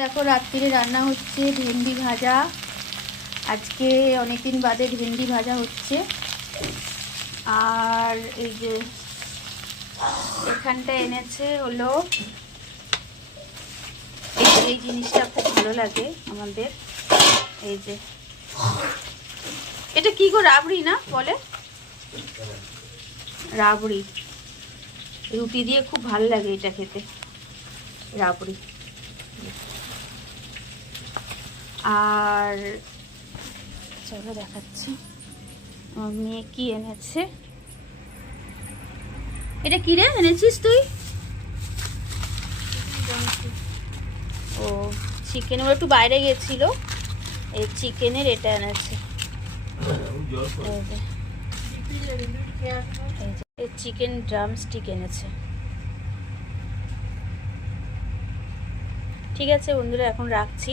দেখো রাত্রিরে রান্না হচ্ছে ভেন্ডি ভাজা। আজকে অনেকদিন বাদে ভেন্ডি ভাজা হচ্ছে। আর এই যে এখানটা এনেছে হলো এই জিনিসটা খুব ভালো লাগে আমাদের। এই যে এটা কি গো, রাবড়ি না বলে? রাবড়ি রুটি দিয়ে খুব ভালো লাগে এটা খেতে, রাবড়ি। আর চলো দেখাচ্ছি আমার মেয়ে কি এনেছে। এটা কি রে এনেছিস তুই? ও চিকেন, ওরা একটু বাইরে গেছিল, এই চিকেনের এটা এনেছে। এই চিকেন ড্রামস্টিক এনেছে। ঠিক আছে বন্ধুরা, এখন রাখছি।